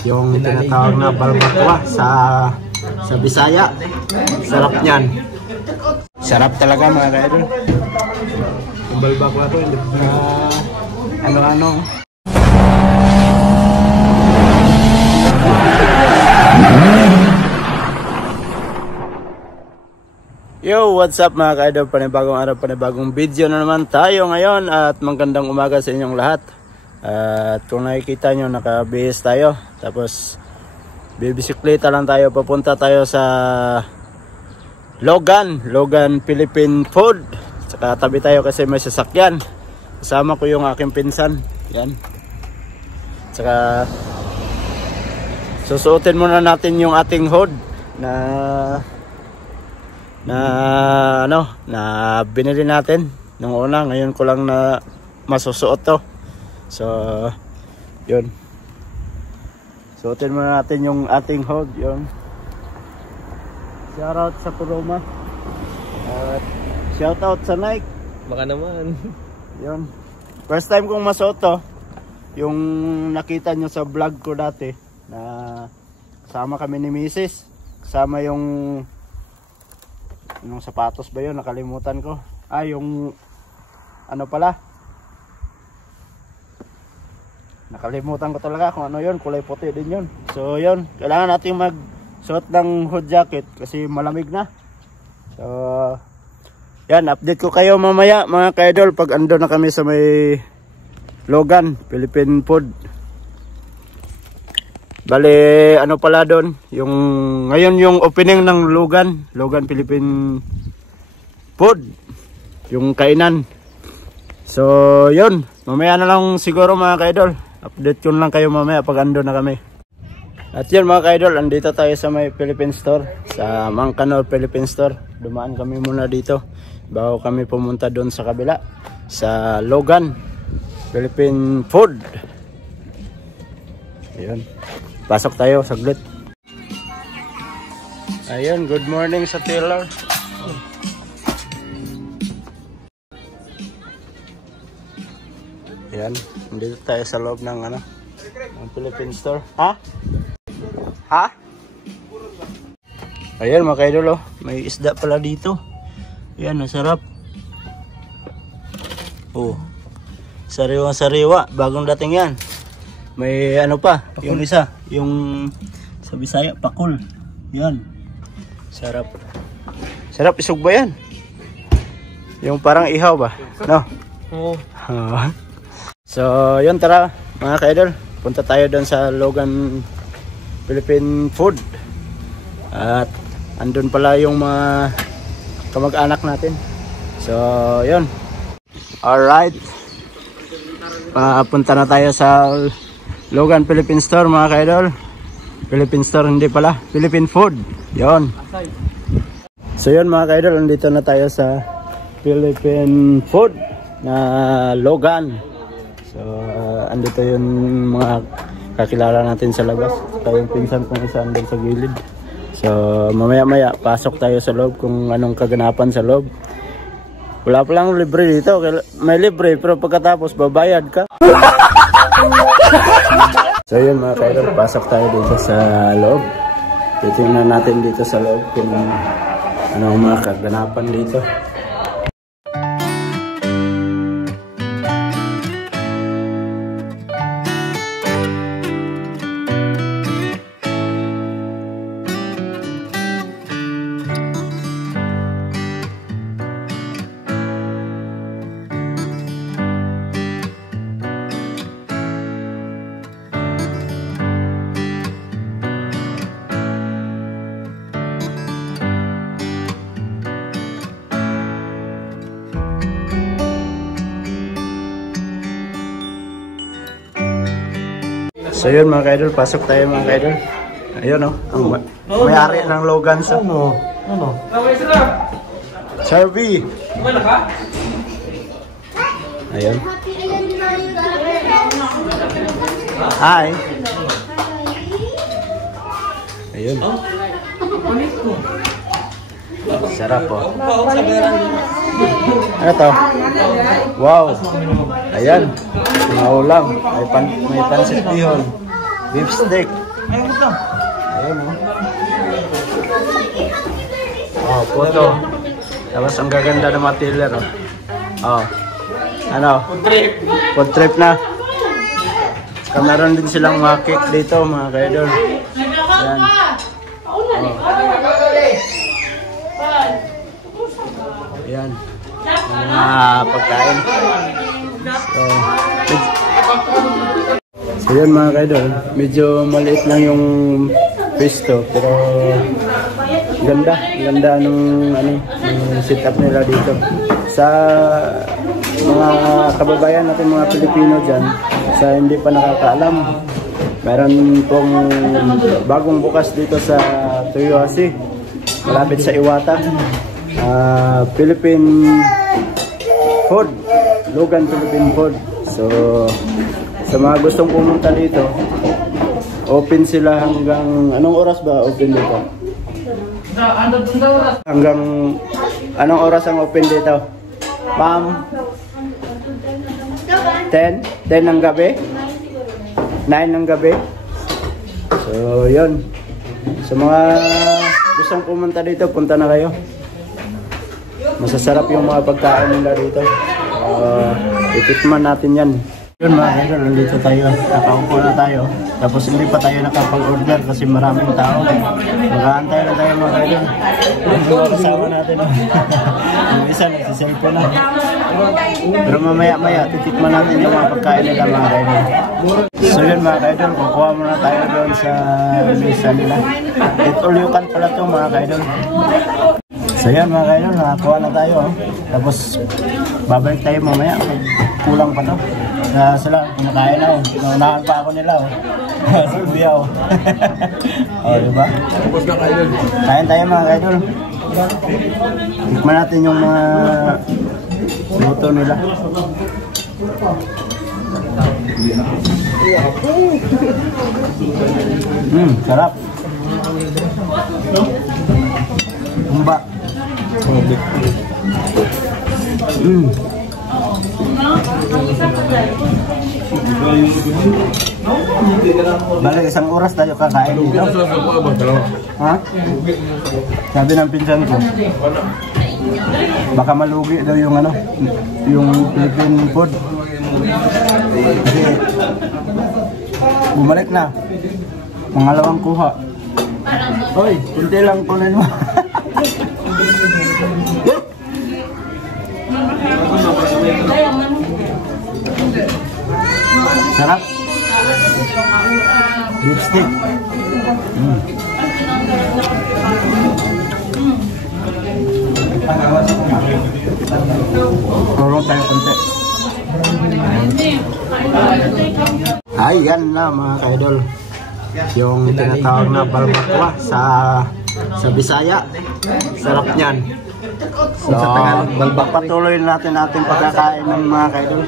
Yung tinatawag na barbacoa sa Bisaya. Sarap niyan. Sarap talaga mga ka-idol. Yung barbacoa to, ano-ano. Yo, what's up mga ka-idol? Panibagong araw, panibagong video na naman tayo ngayon. At magandang umaga sa inyong lahat. At kung nakikita nyo, nakabihis tayo. Tapos bibisikleta lang tayo. Papunta tayo sa Logan Philippine Food. Saka tabi tayo kasi may sasakyan. Kasama ko yung aking pinsan. Yan. Saka susuotin muna natin yung ating hood na binili natin nung una. Ngayon ko lang na masusuot to. So yun, suotin muna natin yung ating hood. Yun, shoutout sa Kuroma at shoutout sa Nike. Baka naman. Yun, first time kong masuot to. Yung nakita nyo sa vlog ko dati na kasama kami ni Mrs. Kasama yung sapatos ba yun? Nakalimutan ko. Yung ano pala? Nakalimutan ko talaga kung ano yun. Kulay puti din yun. So yun, kailangan natin magsuot ng hood jacket kasi malamig na. So yan, update ko kayo mamaya mga ka-idol pag ando na kami sa may Logan Philippine Food. Bale, ano pala doon, yung ngayon yung opening ng Logan Philippine Food, yung kainan. So yun, mamaya na lang siguro mga ka-idol. Update ko lang kayo mamaya pag ando na kami. At yun mga ka-idol, andito tayo sa may Philippine Store, sa Mangkanor Philippine Store. Dumaan kami muna dito bago kami pumunta doon sa kabila, sa Logan Philippine Food. Ayun, pasok tayo saglit. Ayun, good morning sa Taylor. Ayan, dito tayo sa loob ng ng Philippine Store. Ha? Ayan mga ka-idol, may isda pala dito. Ayan, masarap. Oh, sariwa-sariwa, bagong dating yan. May ano pa, pakul. Yung isa, yung sa Bisaya, pakul. Yan, sarap. Sarap, isog ba yan? Yung parang ihaw ba? No? Oo. So yun, tara mga ka-idol, punta tayo doon sa Logan Philippine Food. At andun pala yung mga kamag-anak natin. So yun, alright, punta na tayo sa Logan Philippine Store mga ka-idol. Philippine Store, hindi pala, Philippine Food. Yun. So yun mga ka-idol, andito na tayo sa Philippine Food na Logan. So andito yung mga kakilala natin sa labas. Tayo yung pinsan kong isa andun sa gilid. So mamaya-maya pasok tayo sa loob kung anong kaganapan sa loob. Wala pa lang libre dito. May libre pero pagkatapos babayad ka. So yun mga ka-idol, pasok tayo dito sa loob. Titingnan natin dito sa loob kung anong mga kaganapan dito. So yun mga ka-idol, pasok tayo mga ka-idol. Ayun ang may-ari ng Logan sa Charby. Ayun. Hi. Ayun. Sarap po. Ano to? Wow. Ayan. Mga ulam. May pansit bihon. Beef steak. Ayun ito. Ayun o. Oh, photo. Tapos ang gaganda ng mga tiller o. Oh. Ano? Food trip. Food trip na. Saka meron din silang mga cake dito mga kaidol. Yan. Oh. Yan. Mga pagkain. So yan mga kaidol. Medyo maliit lang yung pisto. Pero ganda. Ganda nung yung setup nila dito. Sa mga kababayan natin mga Pilipino dyan, sa hindi pa nakakaalam, meron pong bagong bukas dito sa Toyohashi, malapit sa Iwata. Philippine food, Logan Philippine food. So sa mga gustong pumunta dito, open sila hanggang anong oras ba open dito? Hanggang anong oras ang open dito? Ma'am? 10? 10 ng gabi? 9 ng gabi? So yun, sa mga gustong pumunta dito, punta na kayo. Masasarap yung mga pagkain nila dito. Itikman natin yan. Yun mga kaidol, nandito tayo. Nakaupo na tayo. Tapos hindi pa tayo nakapag-order kasi maraming tao. Mag-aantay na tayo mga kaidol. Yung mga kasama natin. Yung isa nagsiselfie na. Pero mamaya-maya, titikman natin yung mga pagkain nila mga kaidol. So yun mga kaidol, kukuha muna tayo doon sa mesa nila. Itulyukan pala ito mga kaidol. So yan mga kaidol, nakakuha na tayo. Tapos babalik tayo mamaya. Kulang pa to. Sila, kumakain ako. Naunahan pa ako nila. Silbi ako. O, diba? Kain tayo mga kaidol. Tikman natin yung mga luto nila. Sarap. Umba. Balik isang oras tayo kakain dito. Ha? Sabi ng pinsan ko, baka malugi daw yung yung Philippine food. Kasi bumalik na. Pangalawang kuha. Hoy, kunti lang kunin mo. Sarap. Beef stick. Turong tayo konti. Ayan na mga kaidol. Yung tinatawag na balbakwa sa Bisaya. Sarap niyan. So, patuloy natin ating pagkakain ng mga kaidol.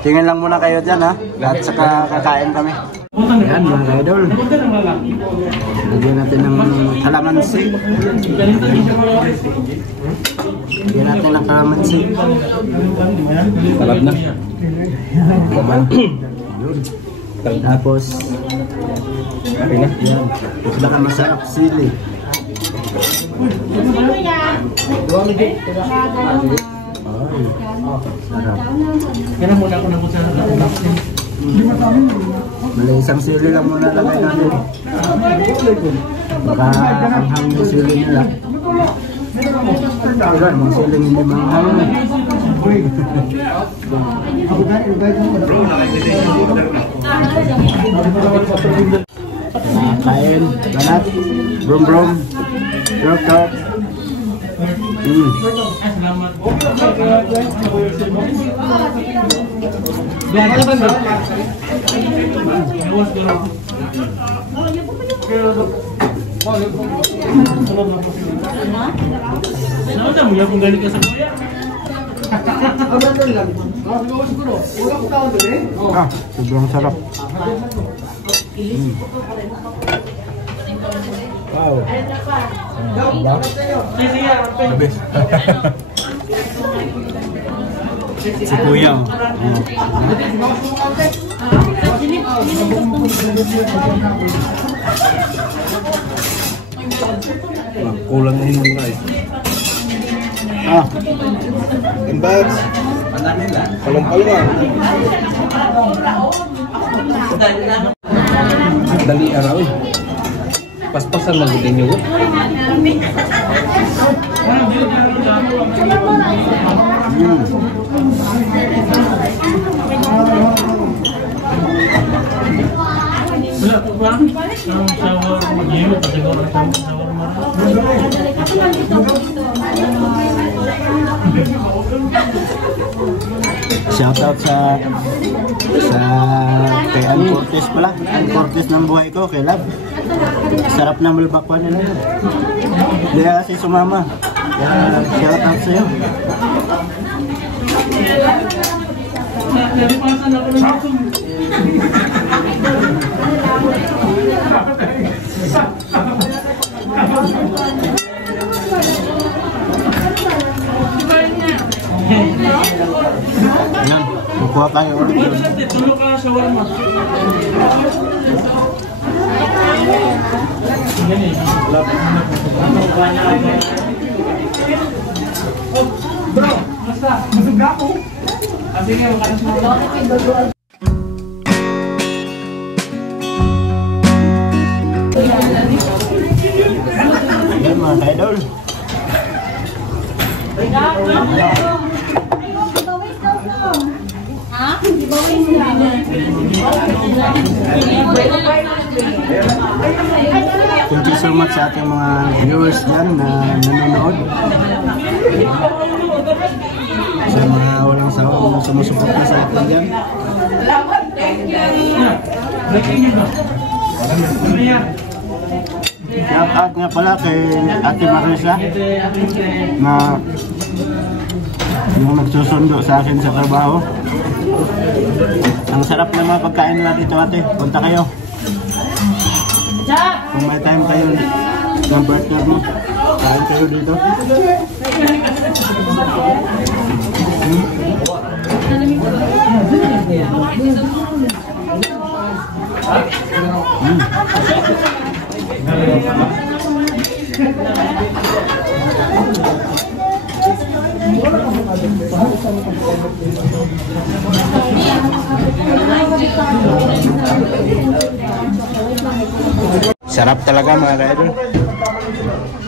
Tingin lang muna kayo dyan ha. At saka kakain kami. Ayan mga kaidol. Lagyan natin ng kalamansi. Lagyan natin ng kalamansi. Sarap na. Tapos yan. Baka masarap sili. Kaya muna ako nang usahan ng vaccine. Isang sili lang muna lagay natin. Baka anghang yung sili nila. Ayan, mga siling hindi manghang. Kain, banat, brum brum, rock. Salamat. Sobrang sarap. Wow. Si Kuya. Oh. Kulang na yung mga eh. Ah. Imbags. Palong-palong. Dali araw eh. Pas-pasan mag-udin nyo. Shoutout sa kay Ann Cortez pala. Ann Cortez ng buhay ko, kay Lab. Sarap ng bulbakwan nila. Hindi kasi sumama. Kaya shoutout sa'yo. Yan, kukuha tayo ulit yun. Tulog ka sa warma. Bro, basta, masuga ko. Sabi niya, makalas Yan mga idol. Thank you so much sa ating mga viewers dyan na nanonood. Sa mga walang sawang sumusuporta sa atin dyan. Shout-out nga pala kay Ate Marisa na yung nagsusundo sa akin sa trabaho. Ang sarap ng mga pagkain nila dito, ate. Punta kayo. Kung may time kayo ng birthday mo, kain kayo dito. Sarap talaga mga idol.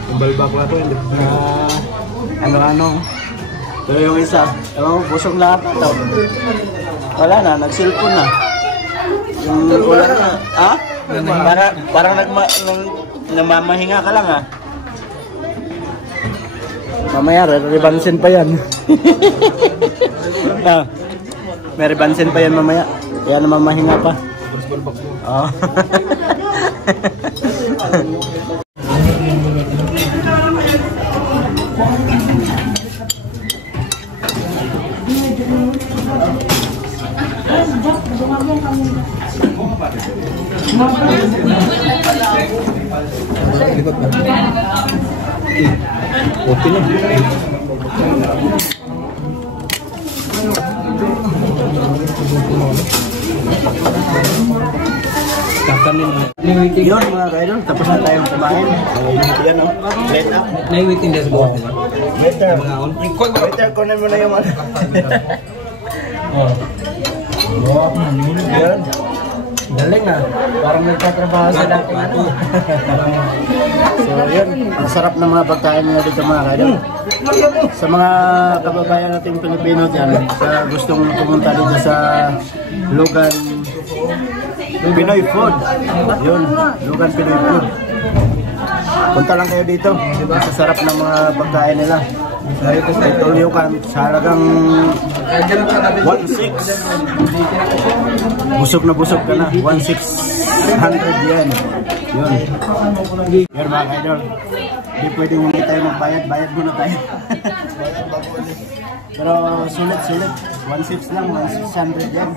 Yung balbakla ko, hindi. Ano-ano. Pero yung isa, busog lahat na to. Wala na, nag-cellphone na. Yung ulan na. Ha? Parang namamahinga ka lang ha. Mamaya, rebansin pa yan. May rebansin pa yan mamaya. Kaya namamahinga pa. Oh. Okay na. Kakanin mo. Yun mga kaidol, tapos na tayong kumain. Yan o, plate up. Naiwitin din sa buwan nila. Waiter, kunin mo na yung ano. Yan. Galing ah, parang nagtatrabaho sa dati ano. So yun, ang sarap ng mga pagkain nila dito mga kaidol. Sa mga kababayan nating Pilipino dyan, sa gustong pumunta dito sa Logan Pinoy Food. Yun, Logan Pinoy Food. Punta lang kayo dito, diba? Sa sarap ng mga pagkain nila. May tulyukan sa halagang 1,600. Busog na busog ka na, 1,600 yan. Yun. Yun mga kaidol. Hindi pwedeng hindi tayo magbayad, bayad muna tayo. Pero sulit. 1,600 lang, 1,600 yan.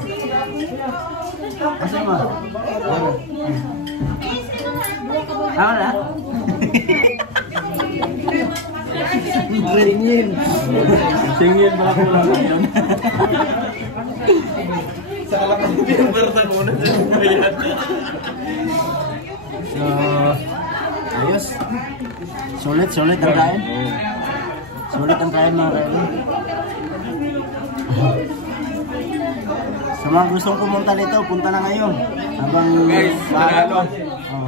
Kasi mo? Ako na? Singin. Singin ba ako lang yun? Sa kalapan yung berta muna sa bayad. So, ayos. Sulit ang kain. Sulit ang kain mga kain. Sa mga gustong pumunta dito, punta na ngayon. Habang Guys, manalo. Oh.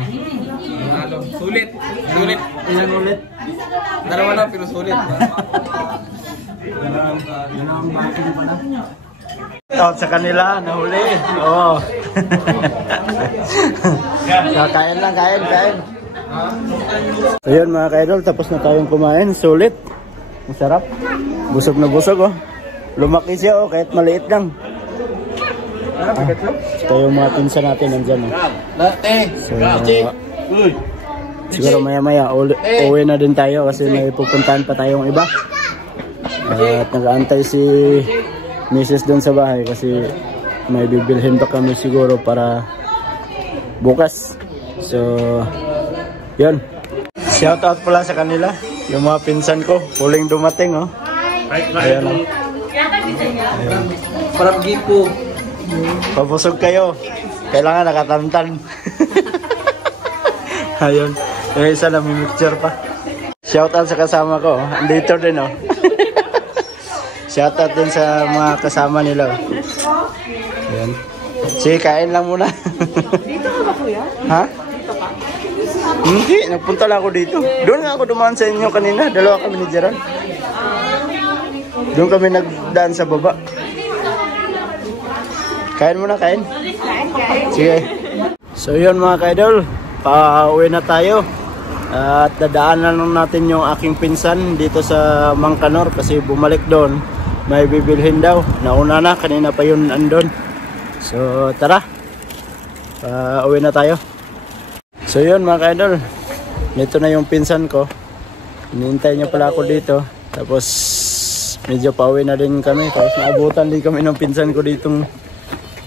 Manalo. Sulit. Sulit. Ilan ulit? Dalawa na pero sulit. Yan ang baking pala. Out sa kanila, nahuli. Oo. Kain lang, kain. So yun mga ka-idol, tapos na tayong kumain. Sulit. Ang sarap. Busog na busog oh. Lumaki siya oh, kahit maliit lang. Ito yung mga pinsa natin nandyan oh. So, siguro maya uwi na din tayo kasi may pupuntahan pa tayong iba. At nag-aantay si Mrs. doon sa bahay kasi may bibilhin pa kami siguro para bukas. So yun, shout out pala sa kanila yung mga pinsan ko, huling dumating oh. Ayan oh. Parang gipo. Pabusog kayo, kailangan nakatantan. Ayun, yung isa na may mixture pa. Shout out sa kasama ko, andito din oh. Shout out din sa mga kasama nila oh. Ayan. Sige, kain lang muna. Dito ka ba kuya? Ha? Hindi, nagpunta lang ako dito. Doon nga ako dumaan sa inyo kanina. Dalawa kami ni Gerald. Doon kami nagdaan sa baba. Kain muna, kain. Sige. So yun mga ka-idol, pauwi na tayo. At dadaanan lang natin yung aking pinsan dito sa Mangkanor kasi bumalik doon. May bibilhin daw. Nauna na, kanina pa yun andun. So tara, pauwi na tayo. So yun mga ka-idol, dito na yung pinsan ko. Hinihintay niya pala ako dito. Tapos medyo pauwi na din kami. Tapos naabutan din kami ng pinsan ko ditong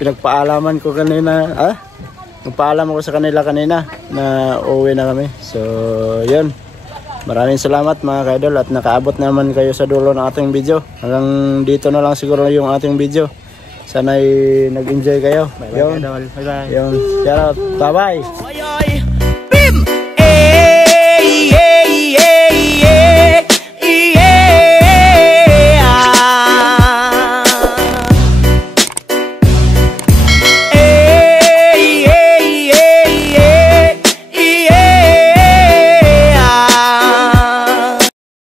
pinagpaalaman ko kanina. Nagpaalam ako sa kanila kanina na uuwi na kami. So yun, maraming salamat mga ka-idol at nakaabot naman kayo sa dulo ng ating video. Hanggang dito na lang siguro yung ating video. Sana'y nag-enjoy kayo. Bye-bye. Yun, shout out. Bye-bye.